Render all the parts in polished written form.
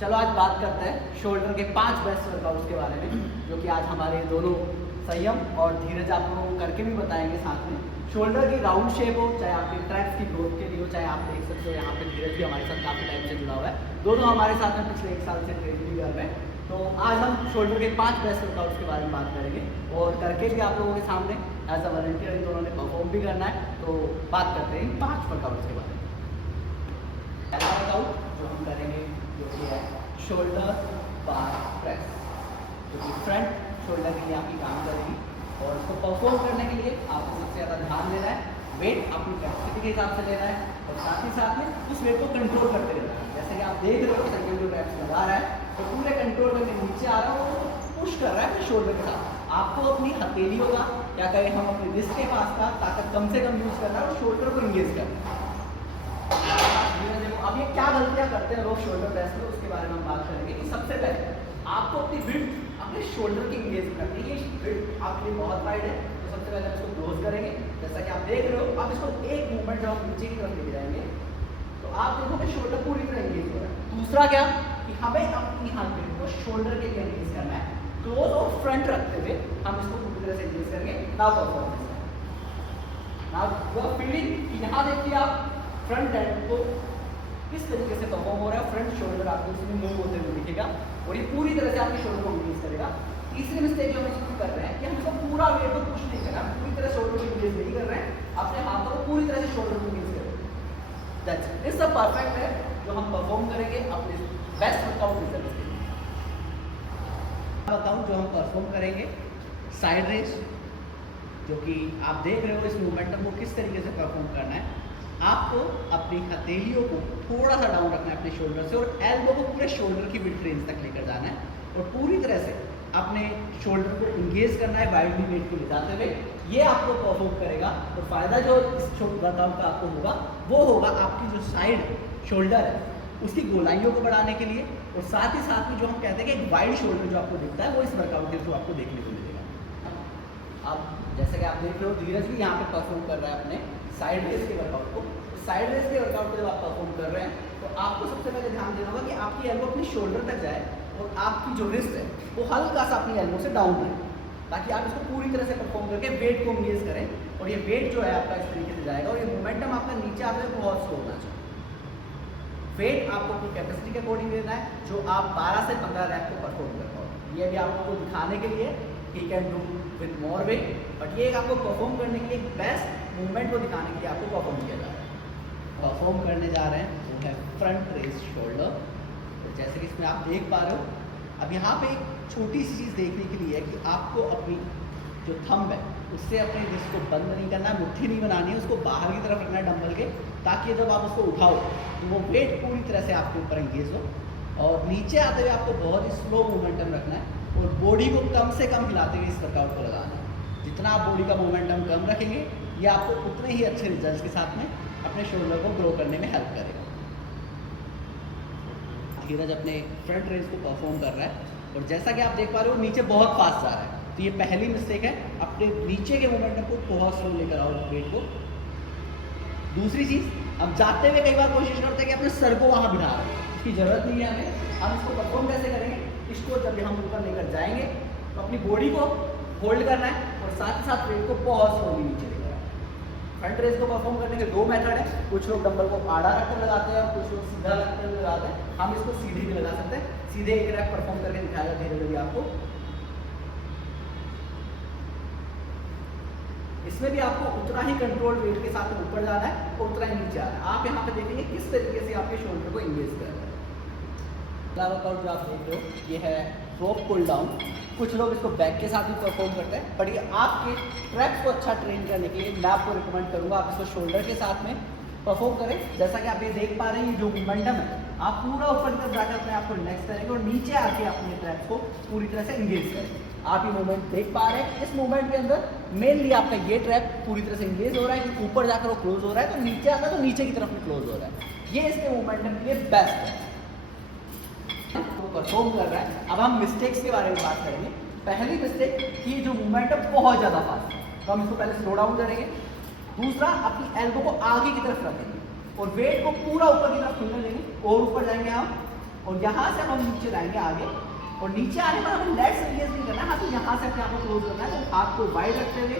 चलो आज बात करते हैं शोल्डर के 5 बेस्ट वर्कआउट्स के बारे में, जो कि आज हमारे दोनों संयम और धीरज आप लोगों को करके भी बताएंगे साथ में। शोल्डर की राउंड शेप हो, चाहे आपके ट्रैप्स की ग्रोथ के लिए हो, चाहे आप देख सकते हो यहाँ पे धीरज भी हमारे साथ काफ़ी टाइम से जुड़ा हुआ है, दोनों हमारे साथ में पिछले 1 साल से ट्रेन भी कर रहे हैं। तो आज हम शोल्डर के 5 बेस्ट वर्कआउट्स के बारे में बात करेंगे और करके भी आप लोगों के सामने एज अ वॉलंटियर इन दोनों ने परफॉर्म भी करना है। तो बात करते हैं इन 5 वर्कआउट्स के बारे में। पहला वर्कआउट जो हम करेंगे जो कि है शोल्डर बार प्रेस, जो कि फ्रंट शोल्डर के लिए आपकी काम करेगी। और इसको परफॉर्म करने के लिए आपको सबसे ज़्यादा ध्यान देना है, वेट अपनी कैपेसिटी के हिसाब से लेना है और साथ ही साथ में उस वेट को कंट्रोल करते रहना है। जैसे कि आप देख रहे हो साइकिल जो रैप्स लगा रहा है तो पूरे कंट्रोल करके नीचे आ रहा है और पुश कर रहा है शोल्डर के साथ। आपको अपनी हथेलियों का या कहें हम अपने रिस्ट के पास का ताकत कम से कम यूज करना है और शोल्डर को इंगेज करना है। अब ये क्या गलतियां करते हैं लोग शोल्डर प्रेस में, उसके बारे में हम बात करेंगे कि सबसे पहले आपको अपनी विड्थ अपने शोल्डर की इंगेज करनी है। ये विड्थ आपके लिए बहुत वाइड है, तो सबसे पहले हम इसको क्लोज करेंगे। जैसा कि आप देख रहे हो, अब इसको एक मूवमेंट जब हम नीचे की तरफ लेके जाएंगे तो आप देखोगे शोल्डर पूरी तरह इंगेज हो रहा है। दूसरा क्या कि हमें अपनी हाथ को शोल्डर के लिए इंगेज करना है, क्लोज और फ्रंट रखते हुए हम इसको पूरी तरह से इंगेज करेंगे। Now performance, now you are feeling. यहाँ देखिए आप फ्रंट एंड को किस तरीके से परफॉर्म हो रहा है, फ्रंट शोल्डर आपको इसमें मूव होते हुए दिखेगा और ये पूरी तरह से आपके शोल्डर को इंगेज करेगा। तीसरी मिस्टेक जो हम इसमें कर रहे हैं कि हम इसको पूरा वेट को पुश नहीं कर रहे हैं, पूरी तरह शोल्डर को इंगेज नहीं कर रहे हैं, अपने हाथों को पूरी तरह से शोल्डर को इंगेज कर रहे हैं। दैट्स इट, सब परफेक्ट है जो हम परफॉर्म करेंगे अपने बेस्ट वर्कआउट रिजल्ट के लिए। वर्कआउट जो हम परफॉर्म करेंगे साइड रेस, जो कि आप देख रहे हो इस मोमेंटम को किस तरीके से परफॉर्म करना है। आपको अपनी हथेलियों को थोड़ा सा डाउन रखना है अपने शोल्डर से और एल्बो को पूरे शोल्डर की विड्थ रेंज तक लेकर जाना है और पूरी तरह से अपने शोल्डर को इंगेज करना है वाइडली वेट को ले जाते हुए। ये आपको परफॉर्म करेगा तो फायदा जो इस वर्कआउट का आपको होगा वो होगा आपकी जो साइड शोल्डर है उसकी गोलाइयों को बढ़ाने के लिए और साथ ही साथ में जो हम कहते हैं कि एक वाइड शोल्डर जो आपको दिखता है वो इस वर्कआउट के थ्रू आपको देखने को मिलेगा। अब जैसे कि आप देख रहे हो धीरज भी यहाँ पे परफॉर्म कर रहा है अपने साइड रेस के वर्कआउट को। साइड रेस के वर्कआउट को जब आप परफॉर्म कर रहे हैं तो आपको सबसे पहले ध्यान देना होगा कि आपकी एल्बो अपनी शोल्डर तक जाए और आपकी जो रिस्ट है वो हल्का सा अपनी एल्बो से डाउन रहे, ताकि आप इसको पूरी तरह से परफॉर्म करके वेट को इंगेज करें और ये वेट जो है आपका इस तरीके से जाएगा और ये मोमेंटम आपका नीचे आते हुए बहुत स्लो होना चाहिए। वेट आपको अपनी कैपेसिटी के अकॉर्डिंग देना है, जो आप 12 से 15 रैप को परफॉर्म कर पाओ। ये भी आपको दिखाने के लिए he can do with more weight, but ये आपको परफॉर्म करने के लिए बेस्ट मूवमेंट को दिखाने के लिए आपको परफॉर्म किया जा रहा है। परफॉर्म करने जा रहे हैं वो है फ्रंट रेस शोल्डर। तो जैसे कि इसमें आप देख पा रहे हो, अब यहाँ पे एक छोटी सी चीज़ देखने के लिए है कि आपको अपनी जो थंब है उससे अपने रिस्ट को बंद नहीं करना है, मुट्ठी नहीं बनानी है, उसको बाहर की तरफ रखना है डंबल के, ताकि जब आप उसको उठाओ तो वो वेट पूरी तरह से आपके ऊपर एंगेज हो। और नीचे आते हुए आपको बहुत ही स्लो मोमेंटम रखना है और बॉडी को कम से कम हिलाते हुए इस वर्कआउट को लगाना है। जितना आप बॉडी का मोमेंटम कम रखेंगे ये आपको उतने ही अच्छे रिजल्ट के साथ में अपने शोल्डर को ग्रो करने में हेल्प करेगा। धीरज अपने फ्रंट रेस को परफॉर्म कर रहा है और जैसा कि आप देख पा रहे हो नीचे बहुत फास्ट जा रहा है, तो ये पहली मिस्टेक है, अपने नीचे के मोमेंटम को बहुत स्लो लेकर आओ वेट को। दूसरी चीज़, हम जाते हुए कई बार कोशिश करते हैं कि अपने सर को वहाँ बिठा रहे हैं, इसकी ज़रूरत नहीं है हमें। हम इसको परफॉर्म कैसे करेंगे, इसको जब हम ऊपर लेकर जाएंगे तो अपनी बॉडी को होल्ड करना है और साथ ही साथ वेट को बहुत स्लोली नीचे लेकर आना है। फ्रंट रेस को परफॉर्म करने के 2 मेथड है, कुछ लोग डंबल को आड़ा रखकर लगाते हैं और कुछ लोग सीधा रखकर लगाते हैं। हम इसको सीधे भी लगा सकते हैं, सीधे एक रैप परफॉर्म करके दिखाएगा धीरे धीरे आपको। इसमें भी आपको उतना ही कंट्रोल वेट के साथ ऊपर जाना है और उतना ही नीचे आना है। आप यहाँ पे देखेंगे किस तरीके से आपके शोल्डर को इंगेज कर रहे हैं। अगला वर्कआउट जो आप देख रहे हो ये है रोप पुल डाउन। कुछ लोग इसको बैक के साथ भी परफॉर्म करते हैं, बट ये आपके ट्रैप्स को अच्छा ट्रेन करने के लिए मैं आपको रिकमेंड करूँगा आप इसको शोल्डर के साथ में परफॉर्म करें। जैसा कि आप ये देख पा रहे हैं, जो मोमेंटम है आप पूरा ऊपर की तरफ जाकर अपने आप को रिलैक्स करेंगे और नीचे आके अपने ट्रैप्स को पूरी तरह से इंगेज करेंगे। आप ये मूवमेंट देख पा रहे हैं, इस मूवमेंट के अंदर मेनली आपका ये ट्रैप पूरी तरह से इंगेज हो रहा है कि ऊपर जाकर वो क्लोज हो रहा है, तो नीचे आता है तो नीचे की तरफ भी क्लोज हो रहा है। ये इसके मोमेंटम के लिए बेस्ट है, तो परफॉर्म कर रहा है। अब हम मिस्टेक्स के बारे में बात करेंगे। पहली मिस्टेक कि जो मूवमेंटम बहुत ज़्यादा फास्ट है, तो हम इसको पहले स्लो डाउन करेंगे। दूसरा, अपनी एल्बो को आगे की तरफ रखेंगे और वेट को पूरा ऊपर की तरफ खुलने देंगे और ऊपर जाएंगे हम और यहाँ से हम नीचे जाएंगे आगे, और नीचे आने पर हमें लेट्स एंगेज नहीं करना है। हाँ, तो यहाँ से अपने आप को क्लोज करना है, तो हाथ को वाइड रखते हुए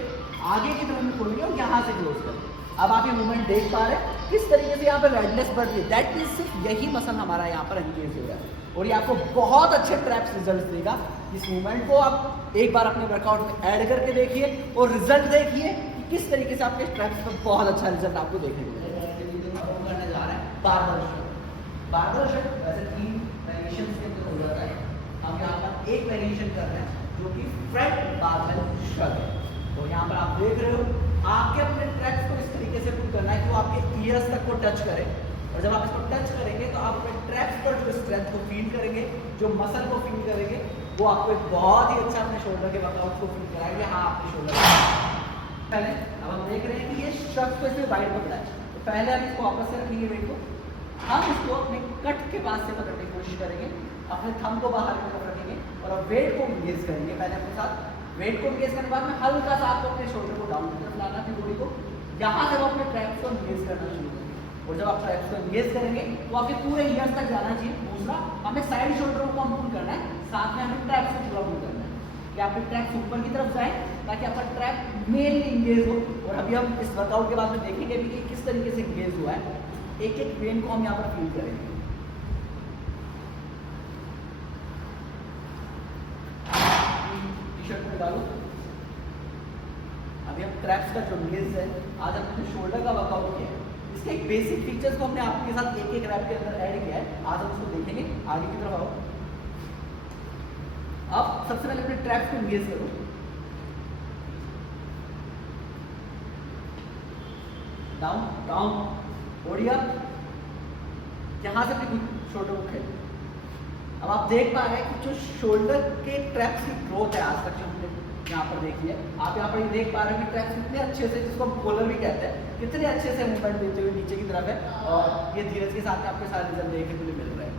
आगे की तरफ में खोलेंगे और यहाँ से क्लोज करें। अब आप ये मूवमेंट देख पा रहे हैं किस तरीके से यहाँ पर रेडनेस बढ़ रही है। दैट मीन्स सिर्फ यही मसल हमारा यहाँ पर एंगेज हो रहा है, और ये आपको बहुत अच्छे ट्रैप्स रिजल्ट देगा। इस मूवमेंट को आप एक बार अपने वर्कआउट में ऐड करके देखिए और रिजल्ट देखिए कि किस तरीके से आपके ट्रैप्स पर बहुत अच्छा रिजल्ट आपको देखने को मिलेगा। करने जा रहे हैं बारबेल शट। बारबेल शट वैसे 3 वेरिएशंस के अंदर हो जाता है। हम यहाँ पर एक वेरिएशन कर रहे हैं जो कि फ्रंट बारबेल शट है। तो यहाँ पर आप देख रहे हो आपके अपने ट्रैप्स को इस तरीके से पुट करना है कि वो आपके ईयर्स तक को टच करे, और जब आप इसको टच करेंगे तो आप अपने ट्रैप्स पर जो स्ट्रेंथ को फील करेंगे, जो मसल को फील करेंगे, वो आपको एक बहुत ही अच्छा अपने शोल्डर के वर्कआउट को फील कराएंगे। हाँ, आपके शोल्डर पहले अब हम देख रहे हैं कि ये शख्स पे से वाइड पकड़ा है, तो पहले हम इसको वापस से रखेंगे वेट को। हम इसको अपने कट के पास से पकड़ने की कोशिश करेंगे, अपने थंब को बाहर की तरफ रखेंगे और अब वेट को इंगेज करेंगे। पहले अपने साथ वेट को इंगेज करने के बाद में हल्का सा आपको अपने शोल्डर को डाउन की तरफ लाना है, बॉडी को यहाँ से वो अपने ट्रैप्स को इंगेज करना शुरू करेंगे, और जब आप ट्रैप्स को इंगेज करेंगे तो आपके पूरे ईयर्स तक जाना चाहिए। दूसरा, हमें साइड शोल्डर को पुल करना है, साथ में हमें ट्रैप्स को पूरा पुल करना है कि आपके ट्रैप्स ऊपर की तरफ जाए ताकि आपका ट्रैप मेनली इंगेज हो। और अभी हम इस वर्कआउट के बाद में देखेंगे भी कि किस तरीके से इंगेज हुआ है। एक एक वेन को हम यहाँ पर फील करेंगे। टी-शर्ट को डालो। अभी हम ट्रैप्स का जो इंगेज है, आज हमने जो शोल्डर का वर्कआउट किया है, इसके एक बेसिक फीचर्स को हमने आपके साथ एक एक रैप के अंदर ऐड किया है। आज हम उसको देखेंगे। आगे की तरफ आओ। अब सबसे पहले अपने ट्रैप्स को इंगेज करो। डाउन डाउन, ओडिया, यहाँ से अपने शोल्डर को खेलो। अब आप देख पा रहे हैं कि जो शोल्डर के ट्रैप्स की ग्रोथ है आज तक जो हमने यहाँ पर देखी है, आप यहाँ पर ये देख पा रहे हैं कि ट्रैप्स कितने अच्छे से, जिसको हम कोलर भी कहते हैं, कितने अच्छे से मूवमेंट देते हुए नीचे की तरफ है, और ये धीरज के साथ आपके सारे रिजल्ट देखने को मिल रहे हैं।